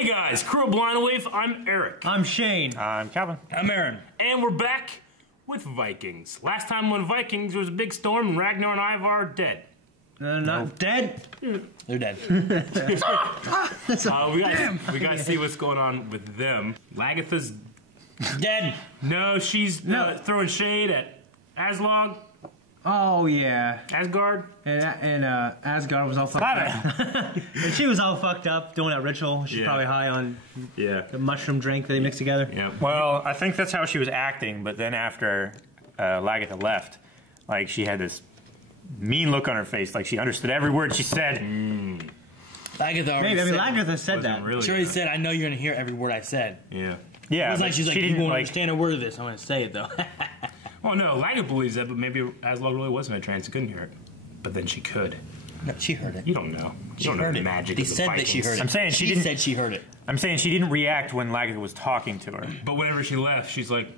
Hey guys, crew of Blind Wave, I'm Eric. I'm Shane. I'm Calvin. I'm Aaron. And we're back with Vikings. Last time on Vikings, there was a big storm and Ragnar and Ivar are dead. Not dead? They're dead. We gotta see what's going on with them. Lagatha's Dead. no, she's throwing shade at Aslog. Oh, yeah. Asgard. And Asgard was all fucked up. And she was all fucked up doing that ritual. She's probably high on the mushroom drink that they mixed together. Yeah. Well, I think that's how she was acting, but then after Lagatha left, like, she had this mean look on her face, like she understood every word she said. Lagatha already said Lagatha said that. Really she already said, I know you're going to hear every word I said. Yeah. Yeah. It was like she's like, she you didn't won't like, understand a word of this. I'm going to say it, though. Oh no, Lagatha believes that, but maybe Aslog really wasn't a trance and couldn't hear it. But then she could. No, she heard it. You don't know. She You don't know heard the it. magic They of the said Vikings. that she heard it. I'm saying she said she heard it. I'm saying she didn't react when Lagatha was talking to her. But whenever she left, she's like,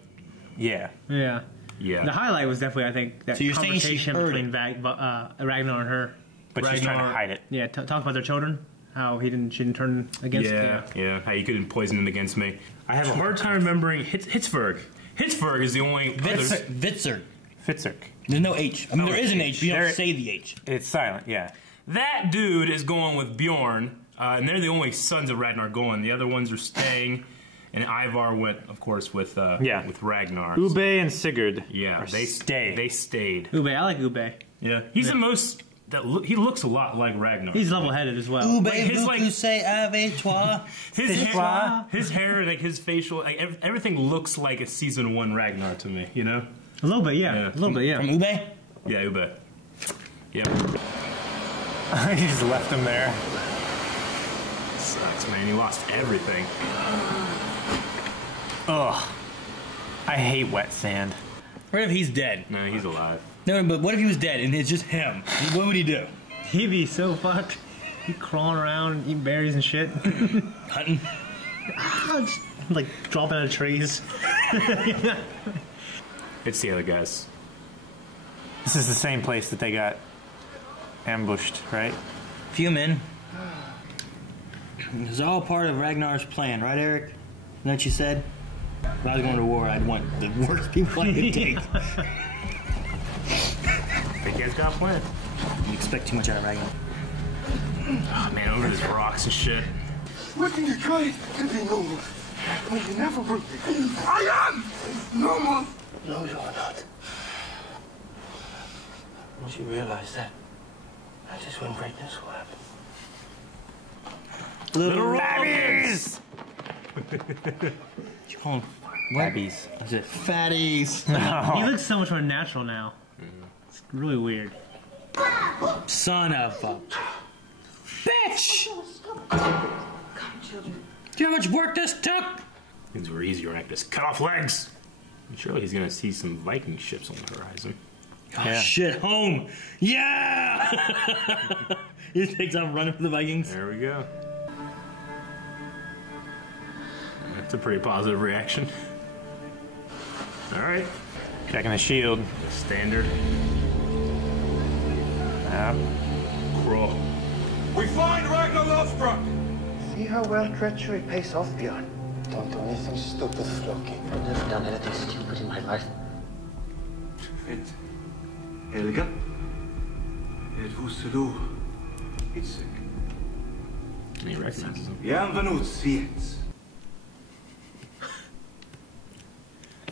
Yeah. Yeah. yeah. The highlight was definitely, I think, that So you're saying she conversation heard between Ragnar and her. But she's trying to hide it. Yeah, talk about their children. How she didn't turn against. Yeah. How you couldn't poison it against me. I have a hard time remembering Hitzberg. Hitzberg is the only Vitzert. Fitzurk. There's no H. I mean, there is an H, but you don't say the H. It's silent, yeah. That dude is going with Bjorn, and they're the only sons of Ragnar going. The other ones are staying, and Ivar went, of course, with Ragnar. Ube and Sigurd. Yeah, they stayed. They stayed. Ube, I like Ube. Yeah, he's the most. He looks a lot like Ragnar. He's level-headed as well. Ube, his, like- vous say avec toi. His hair, like his facial, like everything looks like a season 1 Ragnar to me. You know? A little bit, yeah. A little bit, yeah. From Ube? Yeah, Ube. Yep. He just left him there. Sucks, man. He lost everything. Ugh. I hate wet sand. What if he's dead? No, he's alive. No, but what if he was dead and it's just him? What would he do? He'd be so fucked. He'd crawling around, eating berries and shit. Hunting? Just, like, dropping out of trees. It's the other guys. This is the same place that they got ambushed, right? Fuming. It's all part of Ragnar's plan, right, Eric? You know what you said? If I was going to war, I'd want the worst people I could take. That guy's got a plan. You expect too much out of Ragnar. Oh, man, over these rocks and shit. Looking to try to be normal. But you never will be. I am normal. No, you're not. Once you realize that, that is when greatness will happen. Little Babbies! You call them Babbies. I said fatties. He looks so much more natural now. It's really weird. Son of a bitch! Come, children. Do you know how much work this took? Things were easier when I could just cut off legs. And surely he's gonna see some Viking ships on the horizon. Oh Yeah. shit, home! Yeah! He takes off running for the Vikings. There we go. That's a pretty positive reaction. Alright. Checking the shield. Standard. Crawl. We find Ragnar Lothbrok. See how well treachery pays off, Bjorn. Don't do anything stupid, Floki. I've never done anything stupid in my life. It's Helga. It was Sulu. It's sick. And he recognizes him. Bienvenue, Science.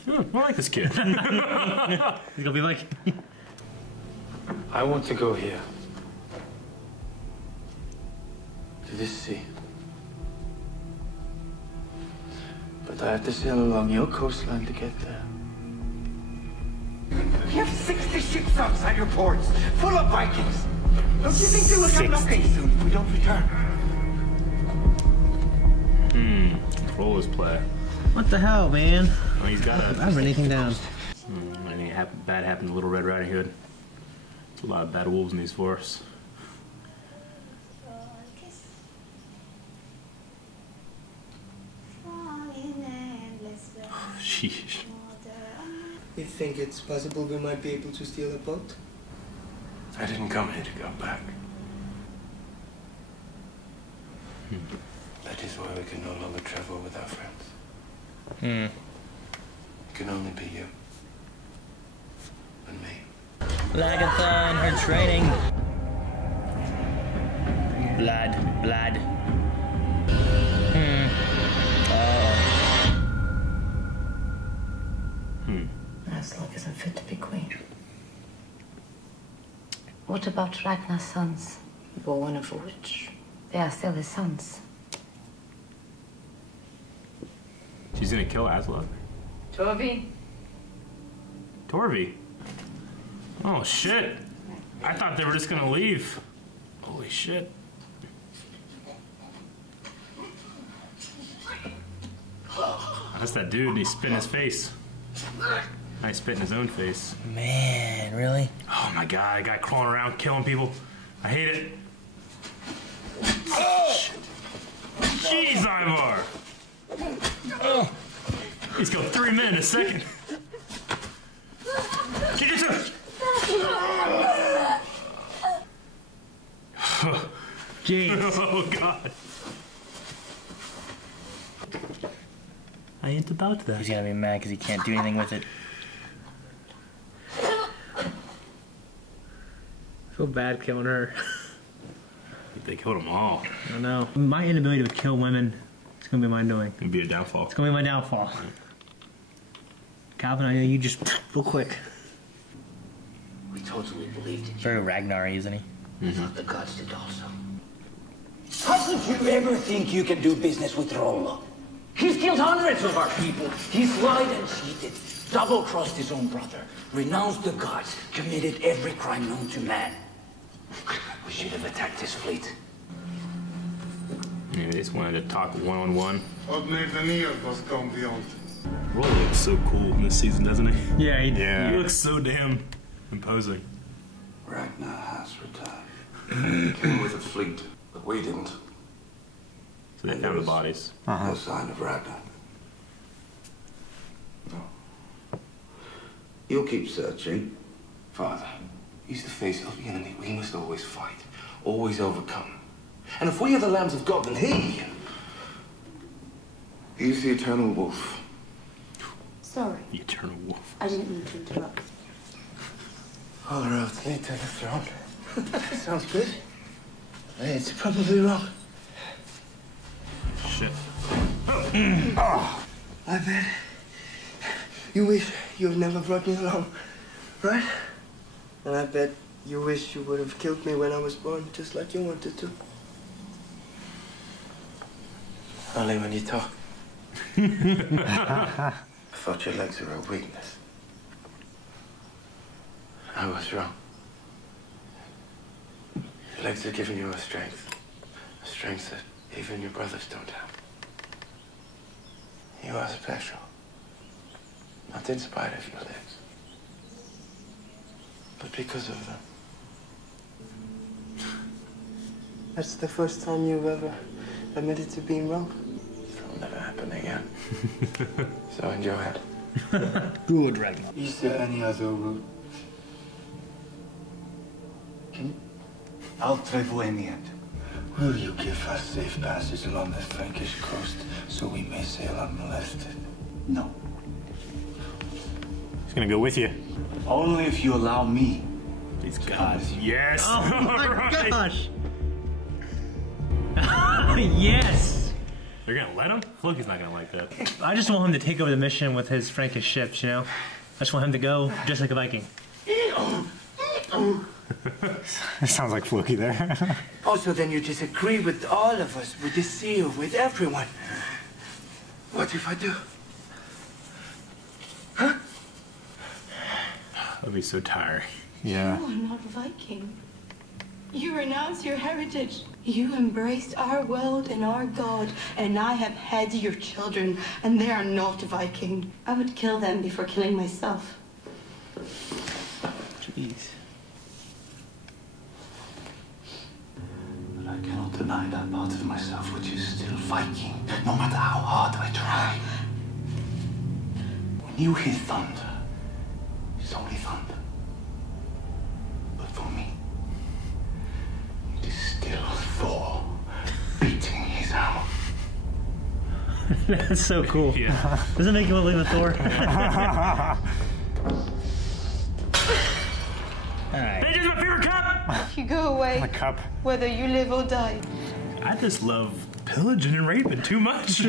Oh, I like this kid. He's gonna be like... I want to go here. To this sea. But I have to sail along your coastline to get there. We have 60 ships outside your ports, full of Vikings. Don't you think they will come knocking soon if we don't return? Roll his play. What the hell, man? Oh, he's got I haven't written anything down. Anything bad happened to Little Red Riding Hood. There's a lot of bad wolves in these forests. Sheesh. You think it's possible we might be able to steal a boat? I didn't come here to go back. That is why we can no longer travel with our friends. It can only be you. And me. Lagathon, her training. Blood. Aslog isn't fit to be queen. What about Ragnar's sons? Born of which they are still his sons. She's gonna kill Aslog. Torvi? Oh shit. I thought they were just gonna leave. Holy shit. That's that dude, he spit in his face. I spit in his own face. Man, really? Oh my god, a guy crawling around killing people. I hate it. Oh, shit. Jeez, Ivar! He's got 3 men in a second. Get yourself! Jeez. Oh god. I ain't about that. He's gonna be mad because he can't do anything with it. I feel bad killing her. They killed them all. I don't know. My inability to kill women, it's gonna be my doing. It'd be a downfall. It's gonna be my downfall. Calvin, I know you just real quick. We totally believed in you. Very Ragnar-y, isn't he? I thought the gods did also. How could you ever think you can do business with Rollo? He's killed hundreds of our people. He's lied and cheated, double-crossed his own brother, renounced the gods, committed every crime known to man. We should have attacked his fleet. Yeah, they just wanted to talk one-on-one. What made the Neo was gone beyond? Rollo looks so cool in this season, doesn't he? Yeah, he He looks so damn imposing. Ragnar has returned. Came with a fleet, but we didn't. So they found the bodies. No sign of Ragnar. No. You'll keep searching. Father, he's the face of the enemy we must always fight, always overcome. And if we are the lambs of God, then he's the eternal wolf. Sorry, The eternal wolf. I didn't mean to interrupt. All roads lead to the throne. Sounds good. It's probably wrong. Shit. I bet you wish you had never brought me along, right? And I bet you wish you would have killed me when I was born, just like you wanted to. Only when you talk. I thought your legs were a weakness. I was wrong. Your legs are giving you a strength that even your brothers don't have. You are special. Not in spite of your legs, but because of them. That's the first time you've ever admitted to being wrong. It'll never happen again. So enjoy it. Good, Ragnar. Is there any other route? I'll travel in the end. Will you give us safe passage along the Frankish coast so we may sail unmolested? No. He's gonna go with you. Only if you allow me. These guys. Yes! Oh my Right. gosh! Yes! They're gonna let him? Floki's not gonna like that. I just want him to take over the mission with his Frankish ships, you know? I just want him to go just like a Viking. It sounds like Floki there. Also, then you disagree with all of us, with the seal, with everyone. What if I do? Huh? That'd be so tiring. Yeah. You are not Viking. You renounce your heritage. You embraced our world and our God, and I have had your children, and they are not Viking. I would kill them before killing myself. Jeez. But I cannot deny that part of myself which is still Viking, no matter how hard I try. When you hear thunder, it's only thunder. But for me, it is still Thor beating his hammer. That's so cool. Yeah. Does it make you want to leave the door? Alright. Hey, just my favorite cup! If you go away, A cup. whether you live or die. I just love pillaging and raping too much.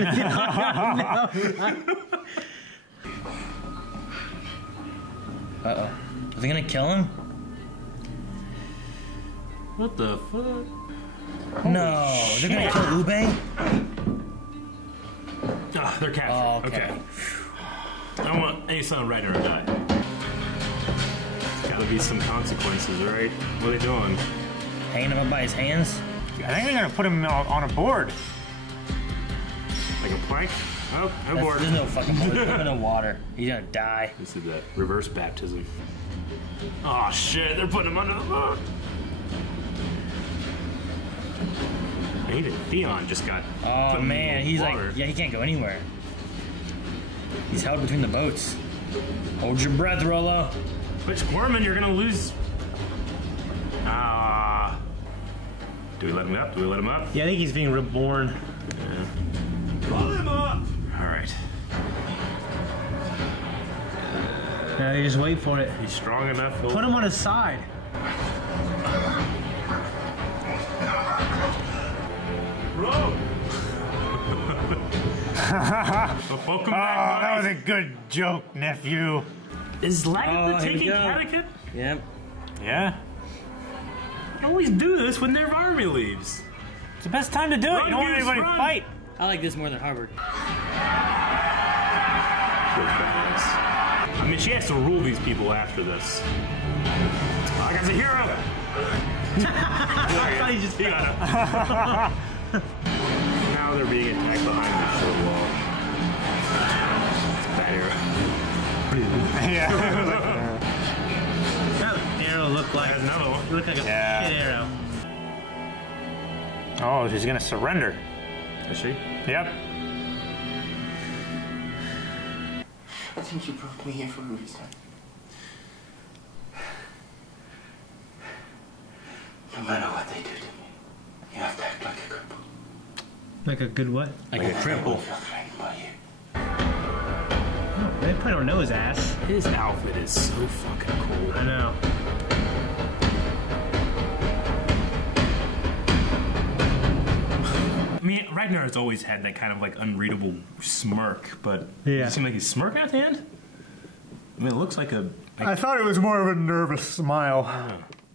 Uh-oh. Are they gonna kill him? What the fuck? No, they're gonna kill Ube? Ah, they're captured. Oh, okay. I don't want any son of Ragnar to die. Gotta be some consequences, right? What are they doing? Hanging him up by his hands? I think they're gonna put him on a board. Like a plank? Oh, no board. There's no fucking board. There's no water. He's gonna die. This is that reverse baptism. Oh shit, they're putting him under the boat. And even Theon just got. Oh put in man, he's water. like, yeah, he can't go anywhere. He's held between the boats. Hold your breath, Rollo. But Gorman, you're gonna lose. Ah. Do we let him up? Do we let him up? Yeah, I think he's being reborn. Yeah. Pull him up! Alright. Yeah, they just wait for it. He's strong enough. Put him on his side. Bro! Welcome back, that was a good joke, nephew. Is Lagatha taking go. Catechit? Yep. Yeah. I always do this when their army leaves. It's the best time to do it. Run, You don't want Goose, anybody to run. fight. I like this more than Harvard. I mean, she has to rule these people after this. Like as a hero. He got him. Now they're being attacked behind the short wall. Bad hero. Yeah. That arrow looked like There's another one. it looked like a Yeah. shit arrow. Oh, she's gonna surrender. Is she? Yep. I think you brought me here for a reason. No matter what they do to me, you have to act like a cripple. Like a good what? Like a cripple. I feel threatened by you. Oh, they probably don't know his ass. His outfit is so fucking cool. I know. I mean, Ragnar has always had that kind of like unreadable smirk, but Yeah. does it seem like he's smirking at the end? I mean, it looks like a. I thought it was more of a nervous smile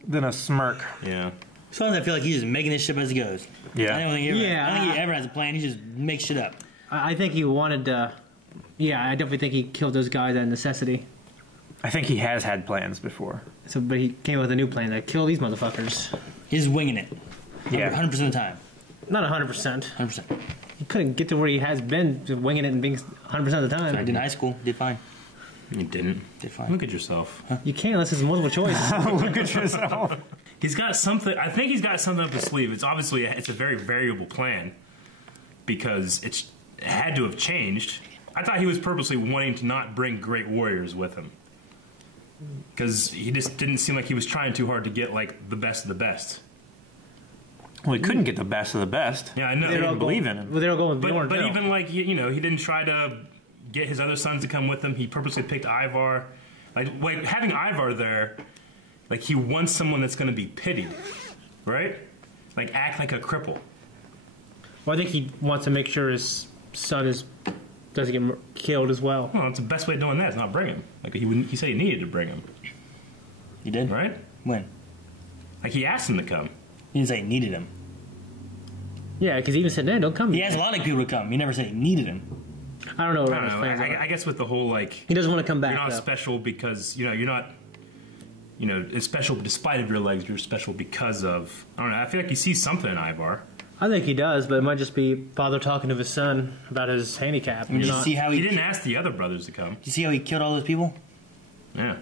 than a smirk. Yeah. Sometimes I feel like he's just making this shit up as he goes. Yeah. I don't think he ever, Yeah. I don't think he ever has a plan. He just makes shit up. I think he wanted to. Yeah, I definitely think he killed those guys out of necessity. I think he has had plans before. So, but he came up with a new plan to kill these motherfuckers. He's winging it. Yeah. 100% of the time. Not 100%. 100%. He couldn't get to where he has been, just winging it and being 100% of the time. I did in high school. Did fine. You didn't. Did fine. Look at yourself. You can't unless it's multiple choice. Look at yourself. He's got something. I think he's got something up his sleeve. It's obviously it's a very variable plan because it had to have changed. I thought he was purposely wanting to not bring great warriors with him because he just didn't seem like he was trying too hard to get like the best of the best. Well, he couldn't get the best of the best. Yeah, I know. They didn't believe in him. Well, they were going with Bjorn, But too. even like he didn't try to get his other sons to come with him. He purposely picked Ivar. Like having Ivar there, like he wants someone that's going to be pitied, right? Like act like a cripple. Well, I think he wants to make sure his son doesn't get killed as well. Well, it's the best way of doing that is not bring him. Like he said he needed to bring him, You did? right? When? Like he asked him to come. He didn't say he needed him. Yeah, because he even said, "No, don't come." He asked a lot of people to come. He never said he needed him. I don't know. What I his don't know. plans are. I guess with the whole like He doesn't want to come back. you're not though. special because you're not. It's special despite of your legs. You're special because of. I don't know. I feel like he sees something in Ivar. I think he does, but it might just be father talking to his son about his handicap. Did you see how He he didn't ask the other brothers to come. Did you see how he killed all those people? Yeah.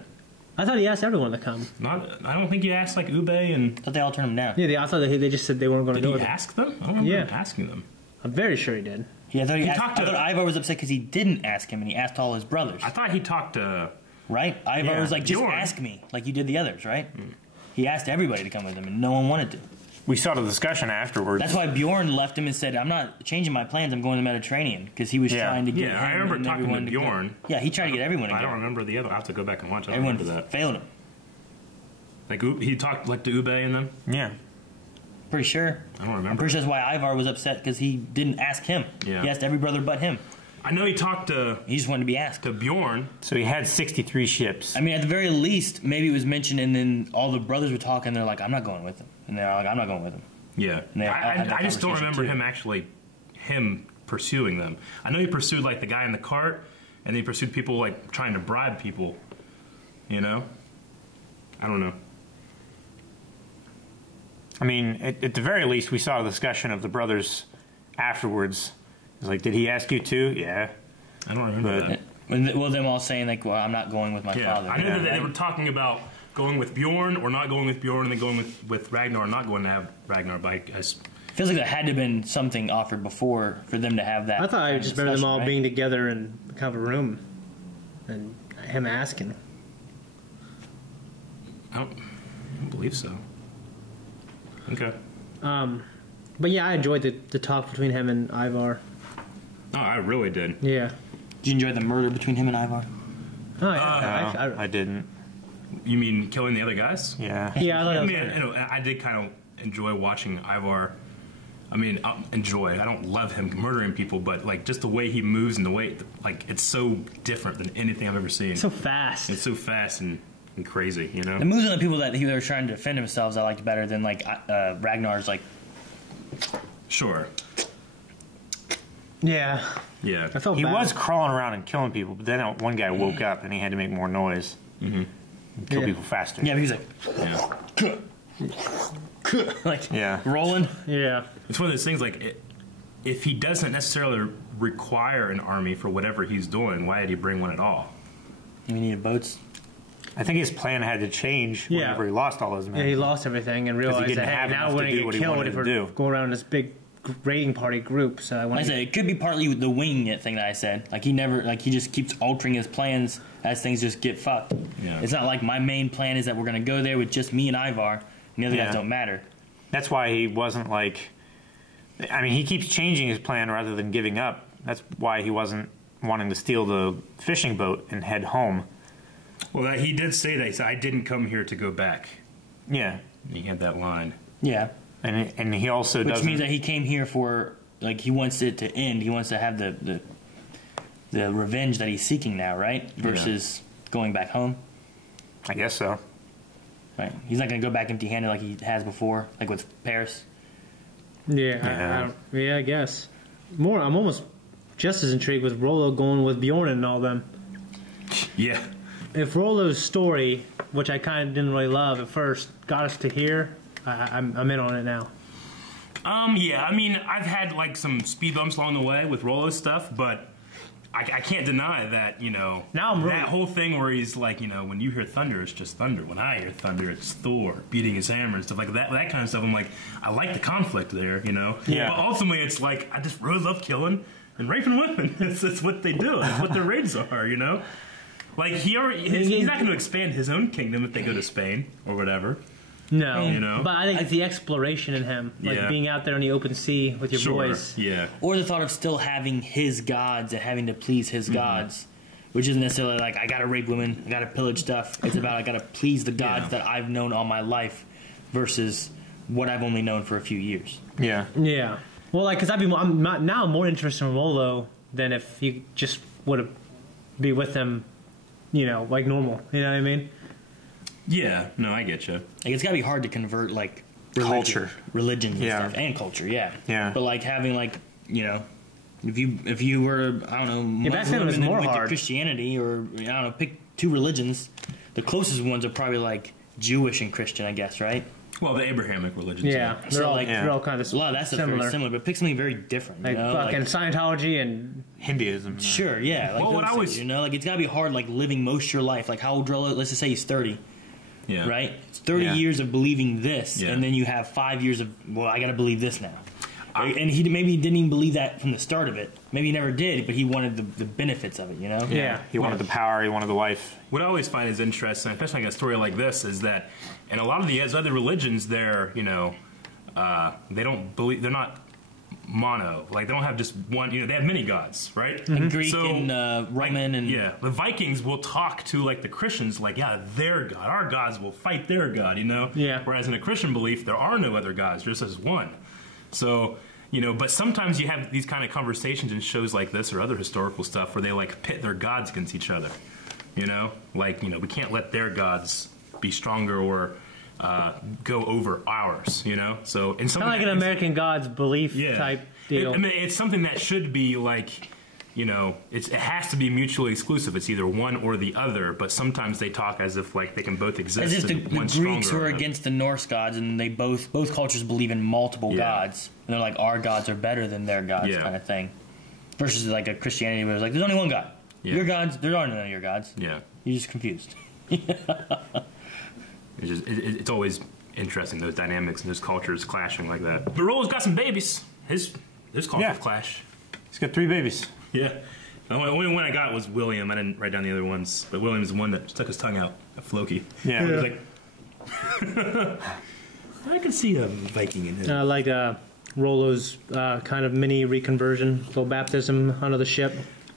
I thought he asked everyone to come. I don't think you asked like Ube and. I thought they all turned him down. Yeah, I thought they just said they weren't going to Did do he it. ask them? I don't remember Yeah. him asking them. I'm very sure he did. Yeah, I thought He asked, talked I to- thought Ivar was upset because he didn't ask him and he asked all his brothers. I thought he talked to. Right? Ivar Yeah, was like, just Bjorn. ask me, like you did the others, right? He asked everybody to come with him and no one wanted to. we saw the discussion afterwards. That's why Bjorn left him and said, I'm not changing my plans, I'm going to the Mediterranean, because he was trying to get I remember talking to Bjorn. Yeah, he tried to get everyone to I don't remember the other. I'll have to go back and watch. I don't Everyone remember that. failed him. Like, he talked like to Ube and them? Yeah. Pretty sure. I don't remember. I'm pretty sure that's why Ivar was upset, because he didn't ask him. Yeah. He asked every brother but him. I know he talked to... He just wanted to be asked. To Bjorn. So he had 63 ships. I mean, at the very least, maybe it was mentioned, and then all the brothers were talking, and they're like, I'm not going with him. And they're like, I'm not going with him. Yeah. I just don't remember him pursuing them. I know he pursued, like, the guy in the cart, and he pursued people, like, trying to bribe people. You know? I don't know. I mean, at the very least, we saw a discussion of the brothers afterwards. It's like, did he ask you too? Yeah. I don't remember that. Well, them all saying, like, well, I'm not going with my father. I knew that they were talking about going with Bjorn or not going with Bjorn, and then going with Ragnar, not going to have Ragnar bike. Feels like there had to have been something offered before for them to have that. I thought it was just better them all being together in kind of a room and him asking. I don't believe so. Okay. But yeah, I enjoyed the talk between him and Ivar. Oh, I really did. Yeah. Did you enjoy the murder between him and Ivar? Oh, yeah. I didn't. You mean killing the other guys? Yeah. Yeah, I did kind of enjoy watching Ivar. I mean, enjoy. I don't love him murdering people, but like just the way he moves and the way, like, it's so different than anything I've ever seen. So fast. It's so fast and crazy, you know. The moves on the people that he was trying to defend themselves, I liked better than like Ragnar's. Like, sure. Yeah. Yeah. I felt he bad. was crawling around and killing people, but then one guy woke up and he had to make more noise. And kill people faster. Yeah, but he was like, like rolling. Yeah. It's one of those things, like, if he doesn't necessarily require an army for whatever he's doing, why did he bring one at all? We needed boats. I think his plan had to change whenever he lost all those men. Yeah, he lost everything and realized that, hey, now we're going to get killed if we're going around this big raiding party group. So I said it could be partly the winging it thing that I said. Like, he just keeps altering his plans as things just get fucked. Yeah. It's not like my main plan is that we're going to go there with just me and Ivar, and the other guys don't matter. That's why he wasn't like... I mean, he keeps changing his plan rather than giving up. That's why he wasn't wanting to steal the fishing boat and head home. Well, he did say that. He said, I didn't come here to go back. Yeah. He had that line. Yeah. And he also Which doesn't... means that he came here for, like, he wants it to end. He wants to have the revenge that he's seeking now, right? Versus going back home. I guess so. Right. He's not going to go back empty-handed like he has before, like with Paris. Yeah. I guess. I'm almost just as intrigued with Rollo going with Bjorn and all them. Yeah. If Rollo's story, which I kind of didn't really love at first, got us to here, I'm in on it now. Yeah, I mean, I've had, like, some speed bumps along the way with Rollo's stuff, but I can't deny that, you know, that whole thing where he's like, you know, when you hear thunder, it's just thunder. When I hear thunder, it's Thor beating his hammer and stuff like that. That kind of stuff. I'm like, I like the conflict there, you know? Yeah. But ultimately, it's like, I just really love killing and raping women. It's what they do. It's what their raids are, you know? Like, he's not going to expand his own kingdom if they go to Spain or whatever. No, you know? But I think it's the exploration in him, like being out there in the open sea with your boys. Yeah. Or the thought of still having his gods and having to please his gods, which isn't necessarily like, I gotta rape women, I gotta pillage stuff. It's about, I gotta please the gods that I've known all my life versus what I've only known for a few years. Yeah. Yeah. Well, like, because I'm now more interested in Rollo than if he just would be with them, you know, like normal. You know what I mean? Yeah, no, I get you. Like, it's got to be hard to convert, like, religions and stuff, and culture, yeah. But, like, having, like, you know, if you were, I don't know, Muslim and then went to Christianity, or, I don't know, pick two religions, the closest ones are probably, like, Jewish and Christian, I guess, right? Well, the Abrahamic religions. Yeah, they're all kind of a lot of that stuff is very similar, but pick something very different. Like, you know? fucking Scientology and Hinduism. Sure, yeah. Like, well, what I was, you know, like, it's got to be hard, like, living most of your life. Like, how old Rollo? Let's just say he's 30. Yeah. Right? It's 30 years of believing this, and then you have 5 years of, well, I got to believe this now. And he didn't even believe that from the start of it. Maybe he never did, but he wanted the benefits of it, you know? Yeah. He wanted the power, he wanted the wife. What I always find is interesting, especially in a story like this, is that in a lot of the other religions, they're, you know, they don't believe, they're not mono, like they don't have just one, you know, they have many gods, right? And Greek and Roman, like, and yeah, the Vikings will talk to like the Christians, like, yeah, their god, our gods will fight their god, you know. Yeah. Whereas in a Christian belief, there are no other gods, just as one. So, you know, but sometimes you have these kind of conversations in shows like this or other historical stuff where they like pit their gods against each other. You know, like, you know, we can't let their gods be stronger or go over ours, you know? So, in some kind of like an American Gods belief type deal. I mean, it's something that should be like, you know, it has to be mutually exclusive. It's either one or the other, but sometimes they talk as if like they can both exist. As if the Greeks were against the Norse gods, and they both cultures believe in multiple gods, and they're like, our gods are better than their gods, kind of thing. Versus like a Christianity where it's like, there's only one God. Your gods, there are none of your gods. Yeah, you're just confused. It's always interesting, those dynamics and those cultures clashing like that. But Rollo's got some babies. His cultures clash. He's got 3 babies. Yeah. The only one I got was William. I didn't write down the other ones. But William's the one that stuck his tongue out at Floki. Yeah. He was like, I can see a Viking in him. I like Rollo's kind of mini reconversion, little baptism onto the ship.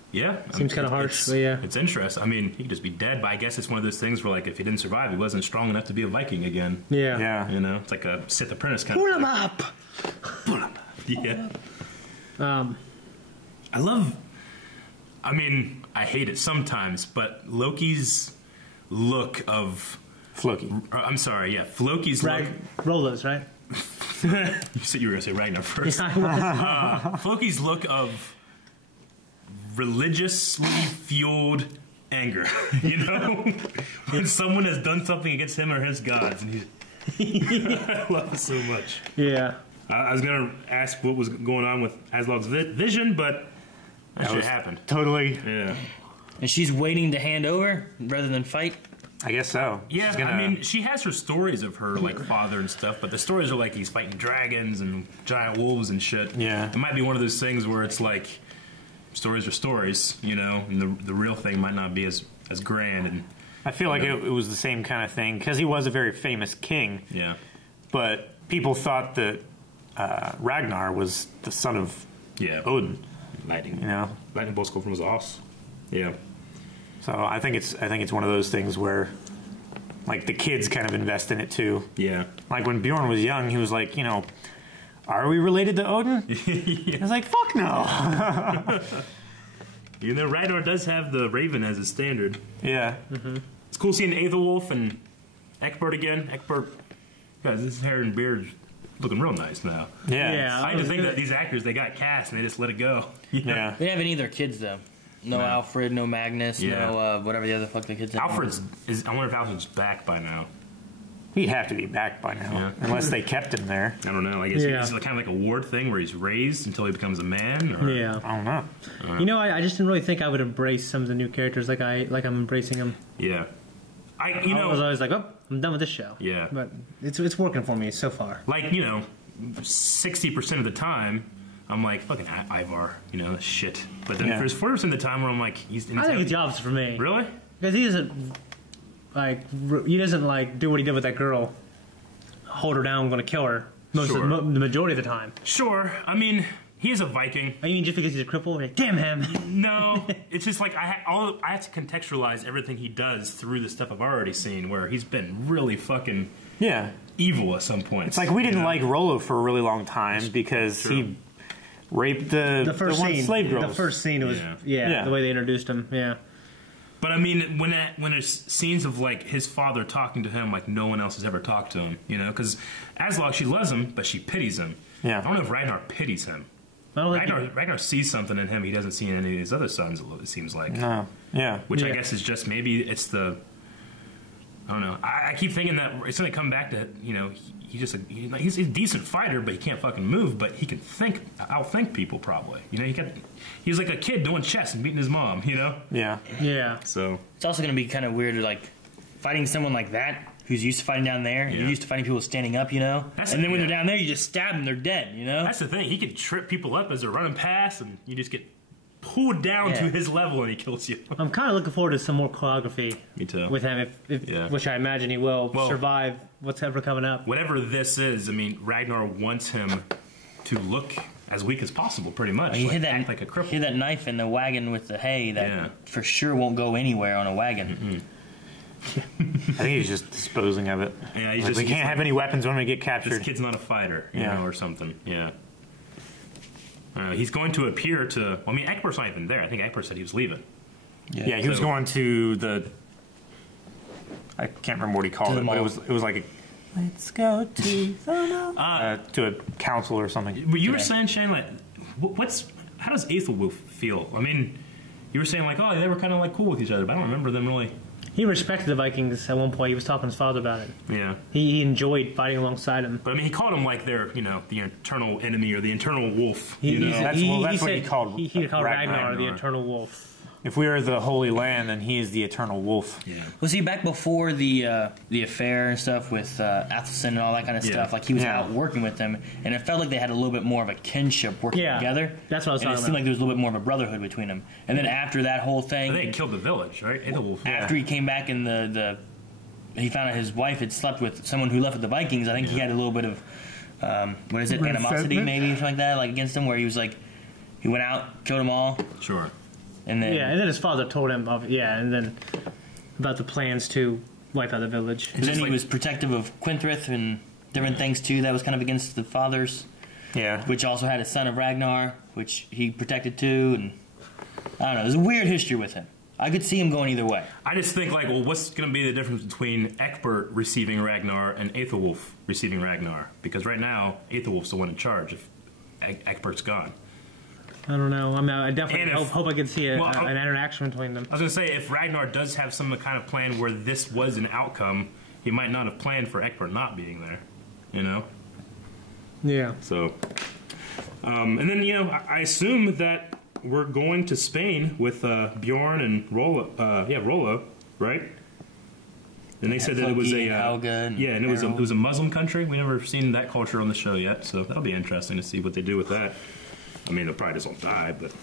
Yeah. Seems kind of harsh, but yeah. It's interesting. I mean, he could just be dead, but I guess it's one of those things where, like, if he didn't survive, he wasn't strong enough to be a Viking again. Yeah. Yeah. You know, it's like a Sith apprentice kind Pull of him up! Pull him up. Yeah. I love... I mean, I hate it sometimes, but Loki's look of... Floki. I'm sorry, yeah. Floki's look... Rollo's, right? You said you were going to say Ragnar first. Yeah, Floki's look of religiously fueled anger, you know? When someone has done something against him or his gods, and I love it so much. Yeah. I was going to ask what was going on with Aslog's vision, but that should happen. Totally. Yeah. And she's waiting to hand over rather than fight? I guess so. Yeah, I mean, she has her stories of her, like, father and stuff, but the stories are like he's fighting dragons and giant wolves and shit. Yeah. It might be one of those things where it's like, stories are stories, you know, and the real thing might not be as grand. And I feel like it was the same kind of thing, because he was a very famous king. Yeah. But people thought that Ragnar was the son of Odin. Lightning. You know? Lightning bolts go from his ass. Yeah. So I think it's one of those things where, like, the kids kind of invest in it too. Yeah. Like when Bjorn was young, he was like, you know, are we related to Odin? I was like, fuck no. You know, Ragnar does have the raven as his standard. Yeah. Mm-hmm. It's cool seeing Aethelwulf and Eckbert again. Eckbert, guys, his hair and beard looking real nice now. Yeah. I just think that these actors, they got cast and they just let it go. Yeah. They haven't either kids, though. No Alfred, no Magnus, no whatever the other fuck the kids have. I wonder if Alfred's back by now. He'd have to be back by now, unless they kept him there. I don't know. I guess it's kind of like a ward thing where he's raised until he becomes a man. Or? Yeah, I don't know. You know, I just didn't really think I would embrace some of the new characters like I'm embracing them. Yeah, I was always like, oh, I'm done with this show. Yeah, but it's working for me so far. Like, you know, 60% of the time, I'm like, fucking Ivar, you know, shit. But then there's 40% of the time where I'm like, I think the job's for me. Really? Because he doesn't like do what he did with that girl. Hold her down, I'm going to kill her. The majority of the time. Sure. I mean, he is a Viking. I mean, just because he's a cripple? Like, damn him. No. It's just like, I have to contextualize everything he does through the stuff I've already seen, where he's been really fucking evil at some point. It's like we didn't like Rollo for a really long time because he raped the first one scene. slave girls. The first scene was, the way they introduced him, But I mean, when there's scenes of like his father talking to him like no one else has ever talked to him, you know, because Aslog, she loves him, but she pities him. Yeah. I don't know if Ragnar pities him. Ragnar sees something in him he doesn't see in any of his other sons, it seems like. No. Yeah. Which I guess is just, maybe it's the, I don't know. I keep thinking that it's going to come back to, you know, he's a decent fighter, but he can't fucking move, but he can outthink people probably. You know, he's like a kid doing chess and beating his mom, you know? Yeah. Yeah. So it's also going to be kind of weird, like, fighting someone like that, who's used to fighting down there, you're used to fighting people standing up, you know? And then when they're down there, you just stab them, they're dead, you know? That's the thing. He can trip people up as they're running past, and you just get pulled down to his level and he kills you. I'm kind of looking forward to some more choreography. Me too. With him, which I imagine he will survive what's ever coming up. Whatever this is, I mean, Ragnar wants him to look as weak as possible, pretty much. He hit act like a cripple. He hit that knife in the wagon with the hay that for sure won't go anywhere on a wagon. I think he's just disposing of it. Yeah, we can't have any weapons when we get captured. This kid's not a fighter, you know, or something. Yeah. He's going to appear to. Well, I mean, Egbert not even there. I think Egbert said he was leaving. Yeah, he was going to the. I can't remember what he called it, but it was like a. Let's go to to a council or something. You were saying, Shane, like, how does Aethelwulf feel? I mean, you were saying like, oh, they were kind of like cool with each other, but I don't remember them really. He respected the Vikings at one point. He was talking to his father about it. Yeah. He enjoyed fighting alongside him. But I mean, he called him like their, the eternal enemy or the eternal wolf. That's what he called. He called Ragnar the eternal wolf. If we are the Holy Land, then he is the eternal wolf. Yeah. Was he back before the affair and stuff with Athelstan and all that kind of stuff? Like he was out working with them, and it felt like they had a little bit more of a kinship working together. That's what I was talking about. It seemed like there was a little bit more of a brotherhood between them. And then after that whole thing, they killed the village, right? After he came back and he found out his wife had slept with someone who left with the Vikings. I think he had a little bit of animosity, maybe something like that, like against him, where he was like, he went out, killed them all. Sure. And then his father told him and then about the plans to wipe out the village. And then he was protective of Quinthrith and different things too. That was kind of against the fathers. Yeah. Which also had a son of Ragnar, which he protected too. And I don't know. There's a weird history with him. I could see him going either way. I just think like, well, what's going to be the difference between Egbert receiving Ragnar and Aethelwulf receiving Ragnar? Because right now, Aethelwulf's the one in charge if Egbert's gone. I don't know. I mean, I definitely hope I can see an interaction between them. I was going to say, if Ragnar does have some kind of plan where this was an outcome, he might not have planned for Egbert not being there, you know? Yeah. So, and then, I assume that we're going to Spain with Bjorn and Rollo, right? And they said that it was and it was a Muslim country. We never seen that culture on the show yet, so that'll be interesting to see what they do with that. I mean, they'll probably just all die, but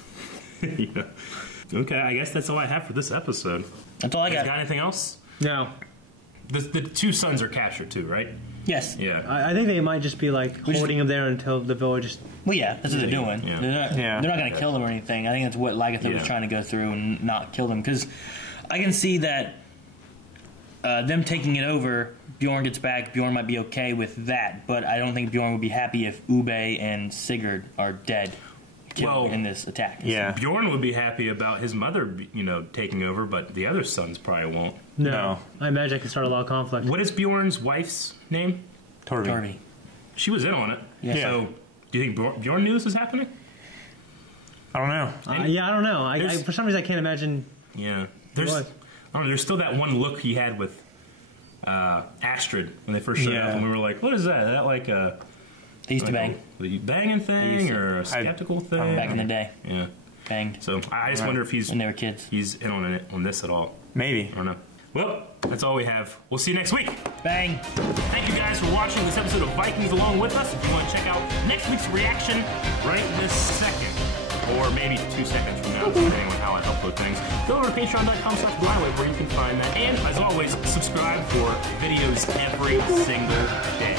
Okay, I guess that's all I have for this episode. That's all I got. Got anything else? No. The two sons are captured too, right? Yes. Yeah. I think they might just be like holding him there until the village. Well, yeah, that's what they're doing. Yeah. They're not going to kill them or anything. I think that's what Lagertha was trying to go through and not kill them, because I can see that them taking it over. Bjorn gets back. Bjorn might be okay with that, but I don't think Bjorn would be happy if Ube and Sigurd are dead. Killed in this attack. Yeah, Bjorn would be happy about his mother, taking over, but the other sons probably won't. No. I imagine I could start a lot of conflict. What is Bjorn's wife's name? Torvi. She was in on it. Yeah. So, do you think Bjorn knew this was happening? I don't know. I don't know. I for some reason, I can't imagine. Yeah. There's still that one look he had with Astrid when they first showed up, and we were like, "What is that? Is that like a?" They used to bang. The banging thing or a skeptical thing? Back in the day. Yeah. Banged. So I just wonder if when they were kids. He's in on this at all. Maybe. I don't know. Well, that's all we have. We'll see you next week. Bang. Thank you guys for watching this episode of Vikings along with us. If you want to check out next week's reaction right this second, or maybe 2 seconds from now, depending on how I upload things, go over to patreon.com/blywave where you can find that. And as always, subscribe for videos every single day.